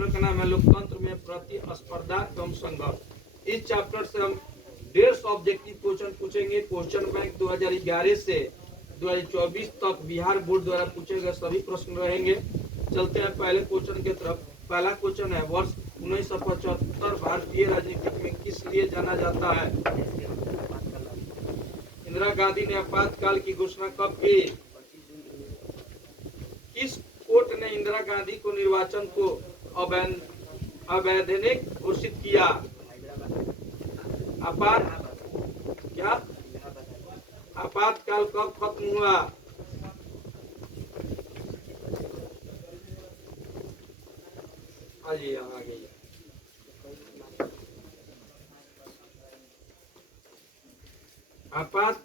Chapter का नाम है लोकतंत्र में प्रतिस्पर्धा एवं संघर्ष। इस चैप्टर से हम 150 ऑब्जेक्टिव क्वेश्चन पूछेंगे। क्वेश्चन बैंक 2011 से 2024 तक बिहार बोर्ड द्वारा पूछे गए सभी प्रश्न रहेंगे। चलते हैं पहले क्वेश्चन की तरफ। पहला क्वेश्चन है, वर्ष 1975 भारतीय राजनीति में किस लिए जाना जाता है? इंदिरा गांधी ने आपातकाल की घोषणा कब की? किस कोर्ट ने इंदिरा गांधी को निर्वाचन को अवैधानिक घोषित किया? आपातकाल कब खत्म हुआ? आइए आगे। आपात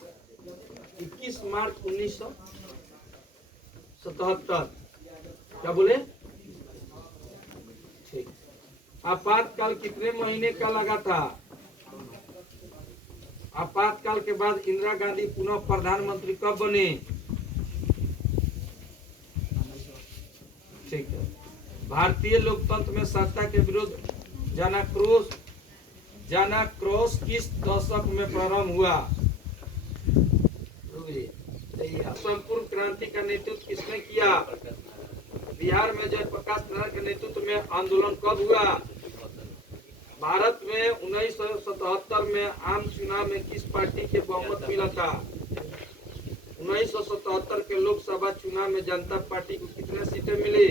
21 मार्च 1977। क्या बोले? ठीक। आपातकाल कितने महीने का लगा था? आपातकाल के बाद इंदिरा गांधी पुनः प्रधानमंत्री कब बने? ठीक है। भारतीय लोकतंत्र में सत्ता के विरुद्ध जनाक्रोश किस दशक में प्रारंभ हुआ? संपूर्ण क्रांति का नेतृत्व किसने किया? बिहार में जयप्रकाश नारायण के नेतृत्व में आंदोलन कब हुआ? भारत में 1977 में आम चुनाव में किस पार्टी के बहुमत मिला था? 1977 के लोकसभा चुनाव में जनता पार्टी को कितने सीटें मिली?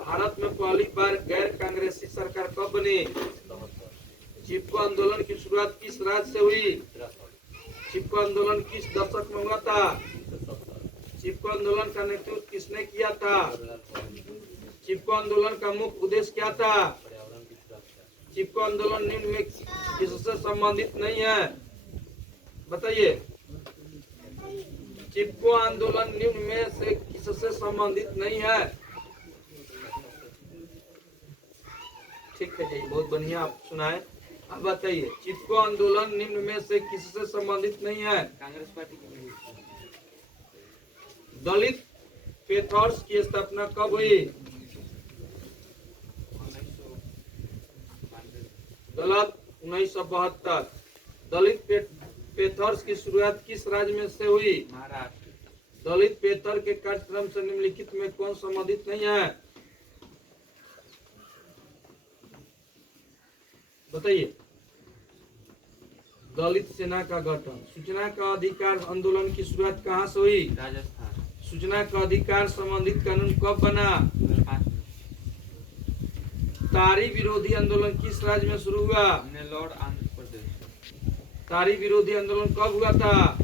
भारत में पहली बार गैर कांग्रेसी सरकार कब बनी? चिपको आंदोलन की शुरुआत किस राज्य से हुई? चिपको आंदोलन किस दशक में हुआ था? चिपको आंदोलन का नेतृत्व किसने किया था? चिपको आंदोलन का मुख्य उद्देश्य क्या था? चिपको आंदोलन निम्न में किससे संबंधित नहीं है? बताइए। चिपको आंदोलन निम्न में से किससे संबंधित नहीं है? ठीक है जी, बहुत बढ़िया आप सुनाए। अब बताइए, चिपको आंदोलन निम्न में से किससे संबंधित नहीं है? कांग्रेस पार्टी की। दलित पैंथर्स की स्थापना कब हुई? गलत, 1972। दलित पैंथर्स की शुरुआत किस राज्य में से हुई? महाराष्ट्र। दलित पैंथर के कार्यक्रम से निम्नलिखित में कौन संबंधित नहीं है? बताइए। दलित सेना का गठन। सूचना का अधिकार आंदोलन की शुरुआत कहाँ से हुई? राजस्थान। सूचना का अधिकार संबंधित कानून कब बना? तारी विरोधी आंदोलन किस राज्य में शुरू हुआ? नेल्लोर, आंध्र प्रदेश। तारी विरोधी आंदोलन कब हुआ था?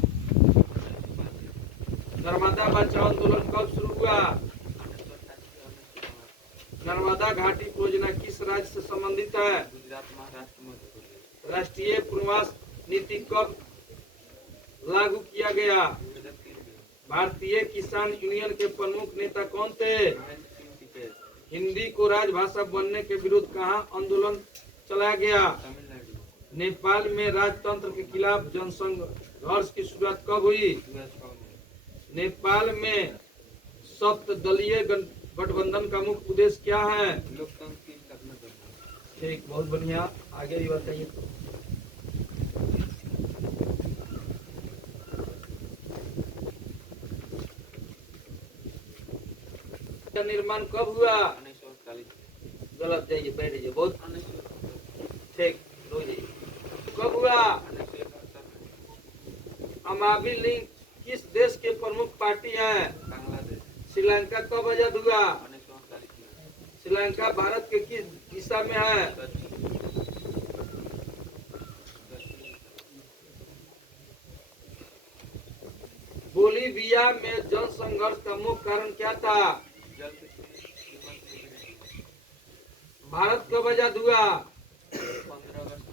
नर्मदा बचाओ आंदोलन कब शुरू हुआ? नर्मदा घाटी परियोजना किस राज्य से संबंधित है? गुजरात, महाराष्ट्र, मध्य प्रदेश। राष्ट्रीय पुनर्वास नीति कब लागू किया गया? भारतीय किसान यूनियन के प्रमुख नेता कौन थे? हिंदी को राजभाषा बनने के विरुद्ध कहाँ आंदोलन चलाया गया? नेपाल में राजतंत्र के खिलाफ जनसंघर्ष की शुरुआत कब हुई? नेपाल में सप्तदलीय गठबंधन का मुख्य उद्देश्य क्या है? लोकतंत्र की स्थापना करना। ठीक, बहुत बढ़िया। आगे भी बताइए। निर्माण कब हुआ? 1948। गलत, जाइए बैठिए। बहुत ठीक, कब हुआ? अमाबी लिंग किस देश के प्रमुख पार्टी है? बांग्लादेश। श्रीलंका कब आजाद हुआ? 1948। श्रीलंका भारत के किस दिशा में है? बोलीविया में जन संघर्ष का मुख्य कारण क्या था? भारत कब आजाद हुआ? 15 अगस्त।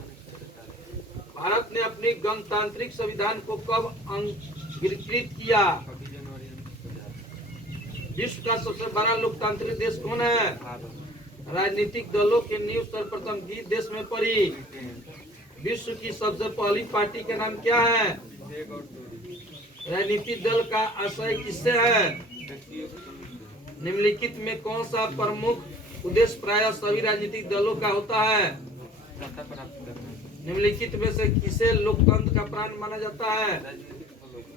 भारत ने अपनी गणतांत्रिक संविधान को कब अंगीकृत किया? विश्व का सबसे बड़ा लोकतांत्रिक देश कौन है? राजनीतिक दलों के नींव सर्वप्रथम किस देश में पड़ी? विश्व की सबसे पहली पार्टी का नाम क्या है? राजनीतिक दल का आशय किससे है? निम्नलिखित में कौन सा प्रमुख उद्देश्य प्रायः सभी राजनीतिक दलों का होता है? सत्ता प्राप्त करना। निम्नलिखित में से किसे लोकतंत्र का प्राण माना जाता है? राजनीतिक दलों को।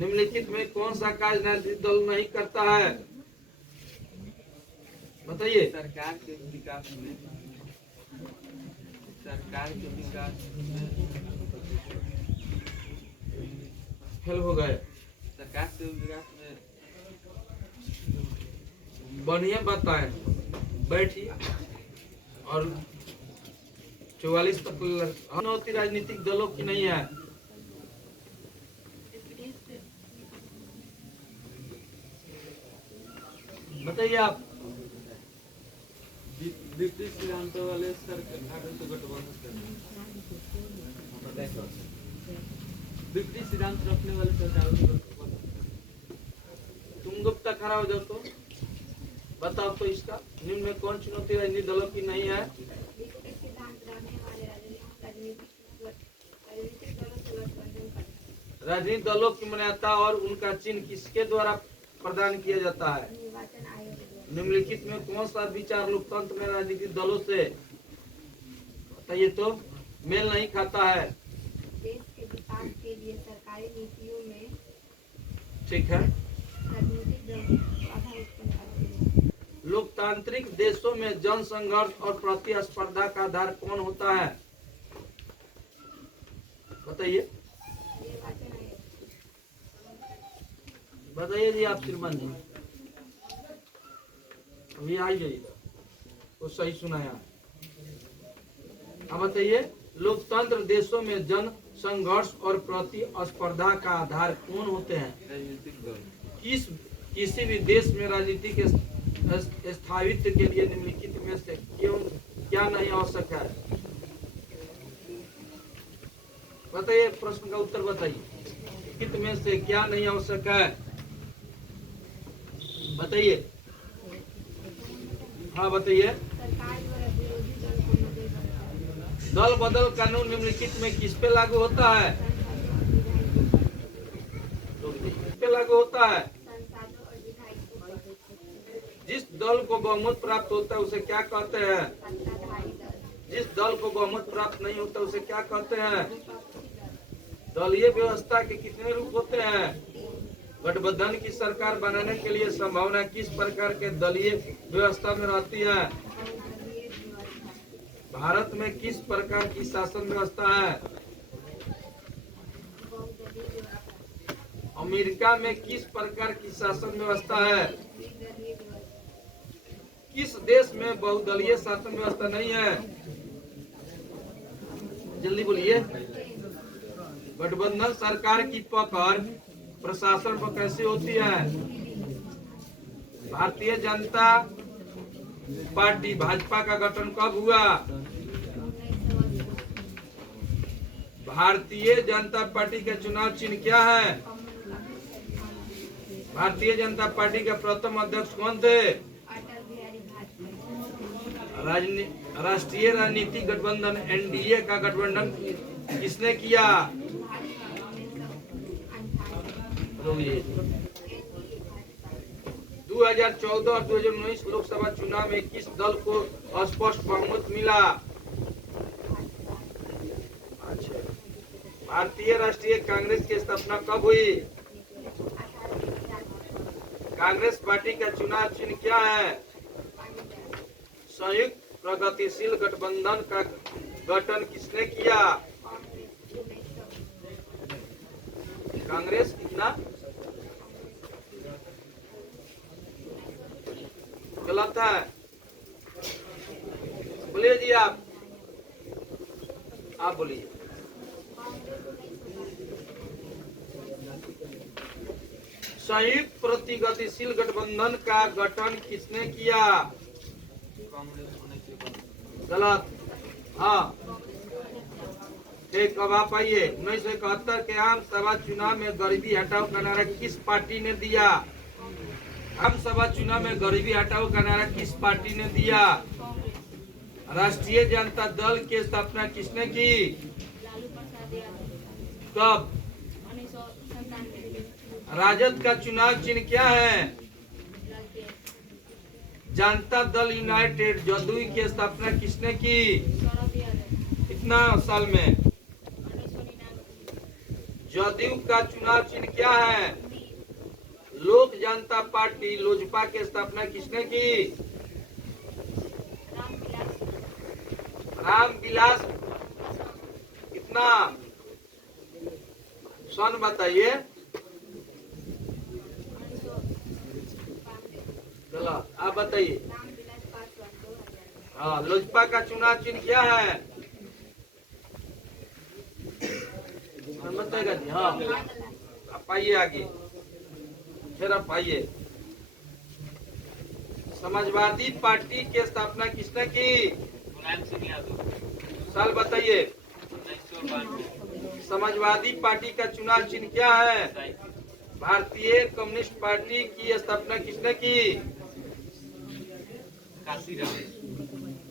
निम्नलिखित में कौन सा कार्य राजनीतिक दल नहीं करता है? बताइए। सरकार के विकास में फेल हो गए। सरकार के विकास में बढ़िया बताए। बैठिए और 44 तक होती राजनीतिक दलों की नहीं है। बताइए आप। ब्रिटिश सिद्धांतों वाले सरकार से गठबंधन करना। ब्रिटिश सिद्धांत रखने वाले सरकारों से गठबंधन। तुम गुप्ता खड़ा हो जाओ तो बताओ तो इसका निम्न में कौन चुनौती राजनीतिक दलों की नहीं है? राजनीतिक दलों की मान्यता और उनका चिन्ह किसके द्वारा प्रदान किया जाता है? निम्नलिखित में कौन सा विचार लोकतंत्र में राजनीतिक दलों से बताइए तो मेल नहीं खाता है? देश के विकास के लिए सरकारी नीतियों में ठीक है। राजनीतिक दल बाधा उत्पन्न करते हैं। लोकतांत्रिक देशों में जन संघर्ष और प्रतिस्पर्धा का आधार कौन होता है? बताइए। बताइए जी आप श्रीमान जी अभी आई जाइएगा वो सही सुनाया। अब बताइए लोकतंत्र देशों में जन संघर्ष और प्रतिस्पर्धा का आधार कौन होते हैं? राजनीतिक दल। किसी भी देश में राजनीतिक स्थायित्व के लिए निम्नलिखित में से क्या नहीं आवश्यक है? बताइए प्रश्न का उत्तर बताइए। निम्नलिखित में से क्या नहीं आवश्यक है? बताइए। हाँ बताइए। सरकार द्वारा विरोधी दल को मदद करता है। दल बदल कानून निम्नलिखित में किस पे लागू होता है? किस पे लागू होता है? सांसदों और विधायकों पर। जिस दल को बहुमत प्राप्त होता है उसे क्या कहते हैं? सत्ताधारी दल। जिस दल को बहुमत प्राप्त नहीं होता उसे क्या कहते हैं? विपक्षी दल। दलीय व्यवस्था के कितने रूप होते हैं? गठबंधन की सरकार बनाने के लिए संभावना किस प्रकार के दलीय व्यवस्था में रहती है? बहुदलीय व्यवस्था। भारत में किस प्रकार की शासन व्यवस्था है? बहुदलीय व्यवस्था। अमेरिका में किस प्रकार की शासन व्यवस्था है? द्विदलीय व्यवस्था। किस देश में बहुदलीय शासन व्यवस्था नहीं है? जल्दी बोलिए। गठबंधन सरकार की पकड़ प्रशासन पर कैसी होती है? भारतीय जनता पार्टी भाजपा का गठन कब हुआ? 1980। भारतीय जनता पार्टी का चुनाव चिन्ह क्या है? भारतीय जनता पार्टी के प्रथम अध्यक्ष कौन थे? अटल बिहारी वाजपेयी। राष्ट्रीय राजनीतिक गठबंधन एनडीए का गठबंधन किसने किया? 2014 और 2019 लोकसभा चुनाव में किस दल को स्पष्ट बहुमत मिला? भारतीय राष्ट्रीय कांग्रेस की स्थापना कब हुई? कांग्रेस पार्टी का चुनाव चिन्ह क्या है? संयुक्त प्रगतिशील गठबंधन का गठन किसने किया? कांग्रेस कितना गलत है? बोलिए जी आप बोलिए। संयुक्त प्रगतिशील गठबंधन का गठन किसने किया? गलत। हाँ ठीक। अब आप आइए। 1971 के आम सभा चुनाव में गरीबी हटाओ का नारा किस पार्टी ने दिया? आम सभा चुनाव में गरीबी हटाओ का नारा किस पार्टी ने दिया? राष्ट्रीय जनता दल की स्थापना किसने की? लालू प्रसाद यादव। कब? 1997। राजद का चुनाव चिन्ह क्या है? लालटेन। जनता दल यूनाइटेड जदयू की स्थापना किसने की? कितना साल में? जदयू का चुनाव चिन्ह क्या है? लोक जनता पार्टी लोजपा की स्थापना किसने की? रामविलास। कितना सन बताइए? चलो आप बताइए। हाँ, लोजपा का चुनाव चिन्ह क्या है? बताएगा जी। हाँ, आप आइए आगे, फिर आप आइए। समाजवादी पार्टी की स्थापना किसने की? मुलायम सिंह यादव। साल बताइए। 1992। समाजवादी पार्टी का चुनाव चिन्ह क्या है? भारतीय कम्युनिस्ट पार्टी की स्थापना किसने की? काशीराम।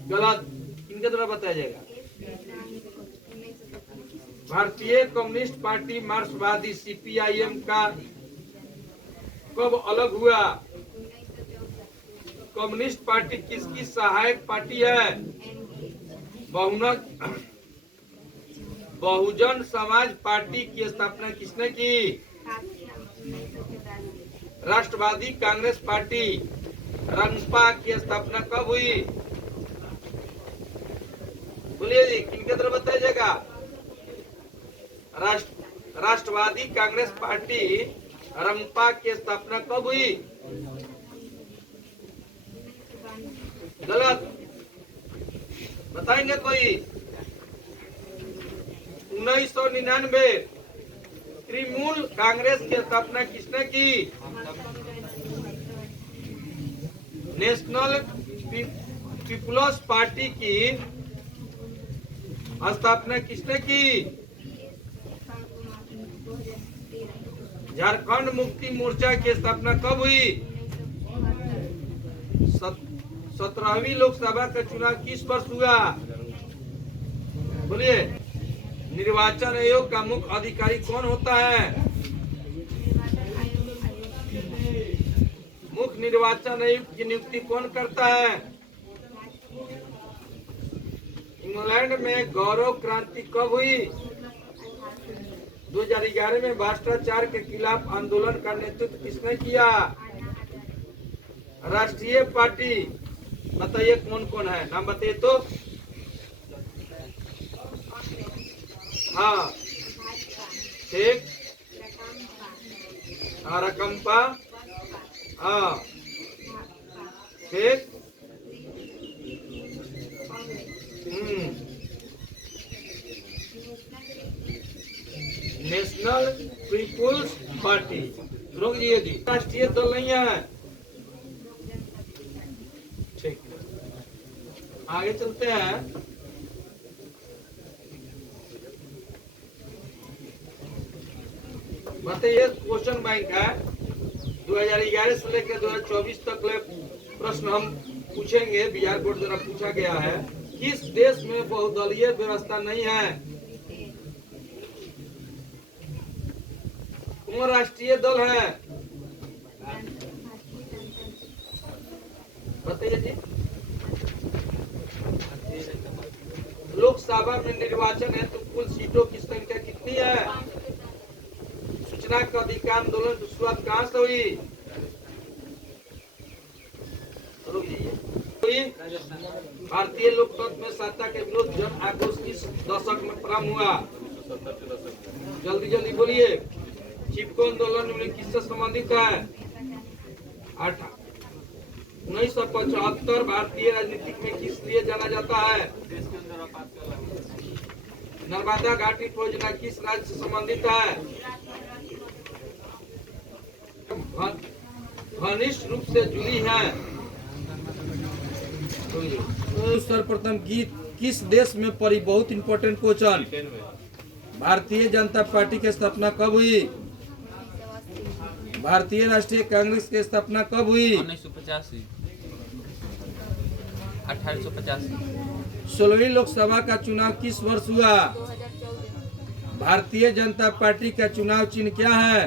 गलत। किनके द्वारा बताया जाएगा? भारतीय कम्युनिस्ट पार्टी मार्क्सवादी सीपीआईएम का कब अलग हुआ? कम्युनिस्ट पार्टी किसकी सहायक पार्टी है? बहुजन समाज पार्टी की स्थापना किसने की? राष्ट्रवादी कांग्रेस पार्टी रंगपा की स्थापना कब हुई? बोलिए जी, किनके तरफ बताया जाएगा? राष्ट्रवादी कांग्रेस पार्टी रंगपा की स्थापना कब हुई? गलत। बताएंगे कोई? 1999। तृणमूल कांग्रेस की स्थापना किसने की? नेशनल पीपुल्स पार्टी की स्थापना किसने की? झारखंड मुक्ति मोर्चा की स्थापना कब हुई? 17वीं लोकसभा का चुनाव किस वर्ष हुआ? बोलिए। निर्वाचन आयोग का मुख्य अधिकारी कौन होता है? मुख्य निर्वाचन आयुक्त की नियुक्ति कौन करता है? इंग्लैंड में गौरव क्रांति कब हुई? 2011 में भ्रष्टाचार के खिलाफ आंदोलन का नेतृत्व किसने किया? राष्ट्रीय पार्टी बताइए कौन कौन है? नाम बताइए तो। हाँ, ठीक। रकम्पा। हाँ, ठीक। नेशनल पीपुल्स पार्टी। रुक जाइए जी, राष्ट्रीय दल नहीं है। ठीक, आगे चलते हैं। बताइए, क्वेश्चन बैंक है 2011 से लेकर 2024 तक प्रश्न हम पूछेंगे। बिहार बोर्ड द्वारा पूछा गया है, किस देश में बहुदलीय व्यवस्था नहीं है? कौन राष्ट्रीय दल है? बताइए जी। लोकसभा में निर्वाचन है तो कुल सीटों की संख्या कितनी है? सूचना का अधिकार आंदोलन की शुरुआत कहाँ से हुई? भारतीय लोकतंत्र में सत्ता के विरोध जन आक्रोश किस दशक में प्रारंभ हुआ? जल्दी जल्दी बोलिए। चिपको आंदोलन में किससे संबंधित है? 1975। भारतीय राजनीति में किस लिए जाना जाता है? नर्मदा घाटी परियोजना किस राज्य से संबंधित है? घनिष्ठ रूप से जुड़ी है। सर्वप्रथम गीत किस देश में पड़ी? बहुत important question. Bharatiya Janata party की स्थापना कब हुई? भारतीय राष्ट्रीय कांग्रेस की स्थापना कब हुई? 1985। 1885। 16वीं लोकसभा का चुनाव किस वर्ष हुआ? 2014। भारतीय जनता पार्टी का चुनाव चिन्ह क्या है?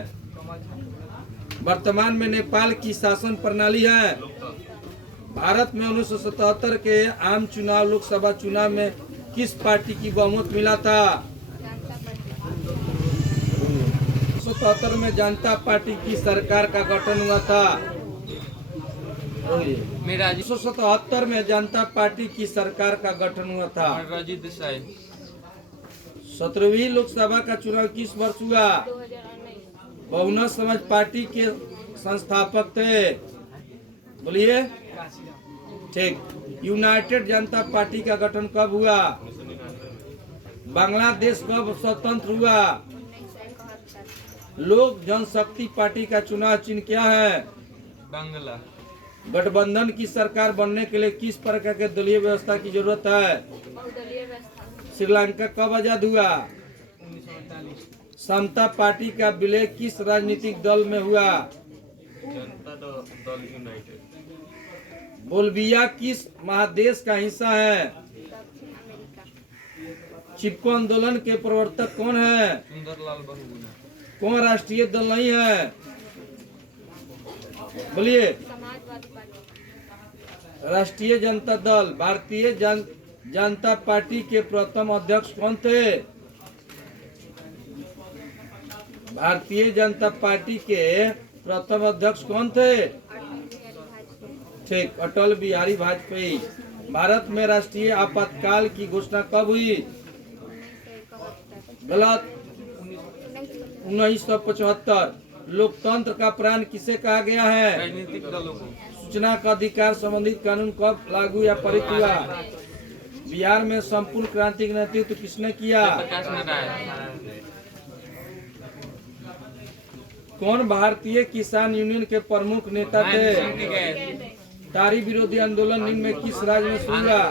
वर्तमान में नेपाल की शासन प्रणाली है। भारत में 1977 के आम चुनाव लोकसभा चुनाव में किस पार्टी की बहुमत मिला था? जनता पार्टी 1977 में जनता पार्टी की सरकार का गठन हुआ था। 1977 में जनता पार्टी की सरकार का गठन हुआ था। राजीव देसाई 17वीं लोकसभा का चुनाव किस वर्ष हुआ? 2019 बहुजन समाज पार्टी के संस्थापक थे। बोलिए। ठीक। यूनाइटेड जनता पार्टी का गठन कब हुआ? बांग्लादेश कब स्वतंत्र हुआ? 1971 लोक जनशक्ति पार्टी का चुनाव चिन्ह क्या है? बांग्ला गठबंधन की सरकार बनने के लिए किस प्रकार के दलीय व्यवस्था की जरूरत है? बहुदलीय व्यवस्था श्रीलंका कब आजाद हुआ? 1948 समता पार्टी का विलय किस राजनीतिक दल में हुआ? जनता दल यूनाइटेड बोल्विया किस महादेश का हिस्सा है? दक्षिण अमेरिका चिपको आंदोलन के प्रवर्तक कौन है? सुंदरलाल बहुगुणा कौन राष्ट्रीय दल नहीं है? बोलिए। समाजवादी पार्टी राष्ट्रीय जनता दल। भारतीय जनता पार्टी के प्रथम अध्यक्ष कौन थे? भारतीय जनता पार्टी के प्रथम अध्यक्ष कौन थे? अटल बिहारी वाजपेयी ठीक, अटल बिहारी वाजपेयी। भारत में राष्ट्रीय आपातकाल की घोषणा कब हुई? 1971 गलत। 1975 1975। लोकतंत्र का प्राण किसे कहा गया है? राजनीतिक दलों को सूचना का अधिकार संबंधित कानून कब लागू या पारित हुआ? बिहार में संपूर्ण क्रांति का नेतृत्व किसने किया? प्रकाश नारायण कौन भारतीय किसान यूनियन के प्रमुख नेता थे? तारी विरोधी आंदोलन निम्न में किस राज्य में शुरू हुआ?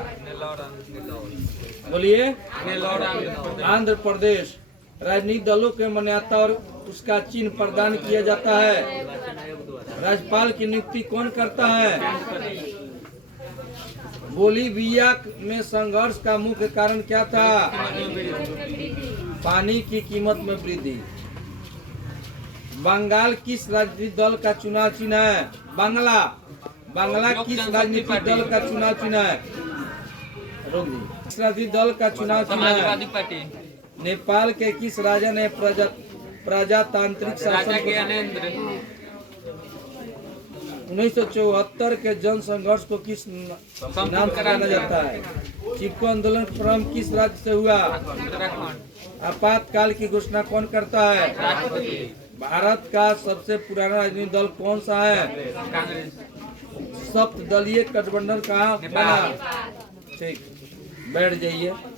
बोलिए। आंध्र प्रदेश। राजनीतिक दलों के मान्यता और उसका चिन्ह प्रदान किया जाता है। राज्यपाल की नियुक्ति कौन करता है? बोलीविया में संघर्ष का मुख्य कारण क्या था? पानी की कीमत में वृद्धि। बंगाल किस राजनीतिक दल का चुनाव चिन्ह है? बांग्ला किस राजनीतिक दल का चुनाव चिन्ह है? किस राजनीतिक दल का चुनाव चिन्ह है? समाजवादी पार्टी नेपाल के किस राजा ने प्रजातांत्रिक शासन को 1974 के जन संघर्ष को किस नाम से जाना जाता है? चिपको आंदोलन प्रारंभ किस राज्य से हुआ? उत्तराखंड आपातकाल की घोषणा कौन करता है? राष्ट्रपति भारत का सबसे पुराना राजनीतिक दल कौन सा है? कांग्रेस सप्त दलीय गठबंधन कहाँ बना? नेपाल ठीक, बैठ जाइए।